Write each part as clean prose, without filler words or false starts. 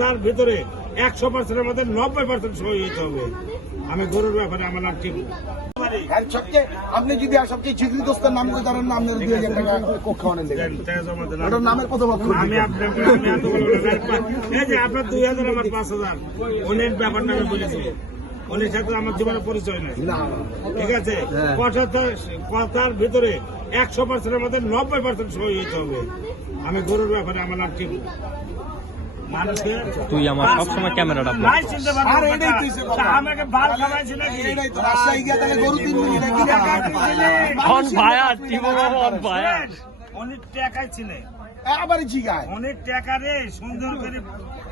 তার ভিতরে 100% আমাদের 90% সই হইতে হবে। আমি গরুর ব্যাপারে আমার নাম ঠিক আপনি যদি সবচেয়ে চিত্রি দোস্তের নাম করে ধরেন না, আপনার 2000 টাকা খাওয়ানোর লেগে ওটার নামের কত বছর আমি আপনাকে এই যে আপনার 2000 আমার 5000 অনেক ব্যাপারটা আমি বলেছি। অনেক সাথে আমার জীবনের পরিচয় নাই, ঠিক আছে? কথার ভিতরে 100% আমাদের 90% সই হইতে হবে। আমি গরুর ব্যাপারে আমার নাম ঠিক তুই আমার সবসময় ক্যামেরাটা আমাকে ভাল খাওয়াইছি নাকি? অনেক টাকাই ছিল, আবার জিগায় অনেক টাকা রে সুন্দর করে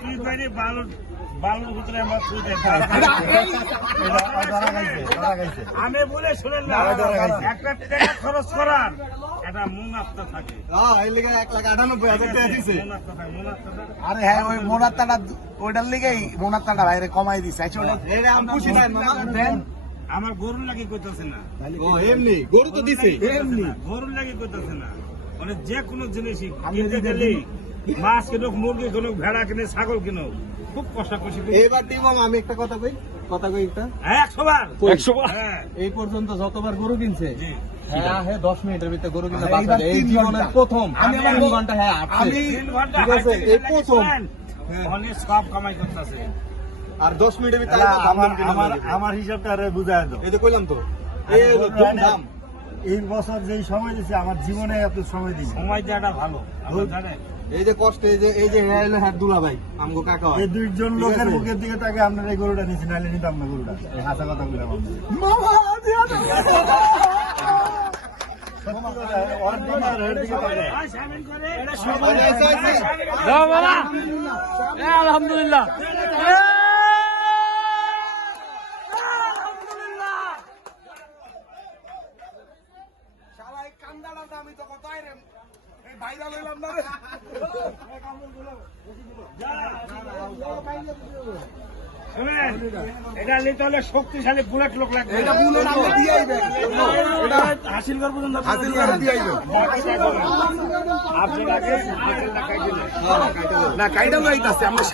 তুই করে বালুর ভিতরে আমার আমি বলে শুনেন না, একটা টাকা খরচ করার একটা মুনাফা থাকে। 1,98,000 টাকা দিছে। মুনাফা থাকে, মুনাফা থাকে। আরে হ্যাঁ, ওই মোনাত্তাটা ওইটার লিগেই মোনাত্তাটা বাইরে কমাই দিছে। আমার গরুর লাগি করতেছে না, গরু তো দিছে এমনি। গরুর লাগি করতেছে না, মানে যে কোনো জিনিসই কিনতে গেলে মাছ কিনুক, মুরগি কিনুক, ভেড়া কিনে, ছাগল কিনুক, খুব কষাকষি করে। এবার টিমাম আমি একটা কথা কই একটা 100 বার 100 বার। হ্যাঁ, এই পর্যন্ত যতবার গরু কিনছে জি। হ্যাঁ 10 মিনিটের ভিতরে গরু কিনতে এইবার বাঁচা যায়। এই 3 জীবনের ঘন্টা। প্রথম আমি 3 ঘন্টা হ্যাঁ আমি 3 ঘন্টা ঠিক আছে, হাঁটতে এই গেলে প্রথম। শুনেন, অনেক সব কামাই করতেছে। আর 10 মিনিটের ভিতরে আমার হিসাবটা আরে বুঝায় দাও। এই যে কইলাম তো এই হলো ধুমধাম। এই বছর যেই সময় দিচ্ছে আমার জীবনে এত সময় দিই সময় দেওয়াটা ভালো, আপনারা জানেন? এই যে কষ্ট এই যে হলো হাত দুলা ভাই আমগো কাকা হয়। এই দুইজন লোকের মুখের দিকে তাকে আপনার এই গরুটা নিচ্ছি, নাহলে নিতাম না গরুটা। এই হাসা কথা বললাম আলহামদুলিল্লাহ। শালাই কান্দাটা আমি তো কত আইরে এই ভাইরাল হইলাম না রে। শুনেন, এটা নিতে হলে শক্তিশালী বুলেট লোক লাগবে। এটা বুলেট আমরা দিয়ে আইবে। এটা হাসিল করবো হাসিল করে দিয়ে আইবে। আপনার আগে না কাইটা লইতাছে আমরা